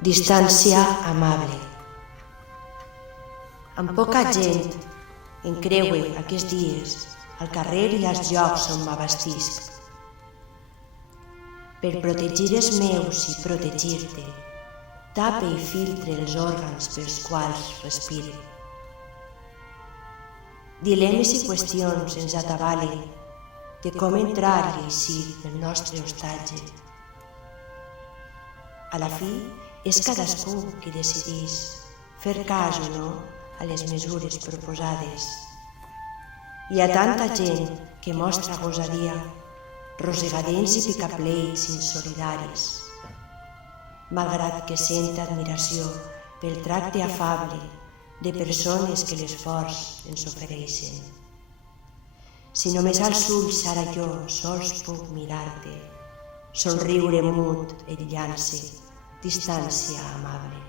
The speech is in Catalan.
Distància amable. Amb poca gent em creue aquests dies al carrer i als llocs on m'abastisc. Per protegir els meus i protegir-te, tape i filtre els òrgans pels quals respire. Dilemes i qüestions ens atabalen de com entrar i eixir del nostre hostatge. A la fi, és cadascú qui decidís fer cas o no a les mesures proposades. Hi ha tanta gent que mostra gosadia, rosegadents i picapleits insolidaris, malgrat que senta admiració pel tracte afable de persones que l'esforç ens ofereixen. Si només als ulls ara jo sols puc mirar-te, somriure mut, aïllant-se, distància amable.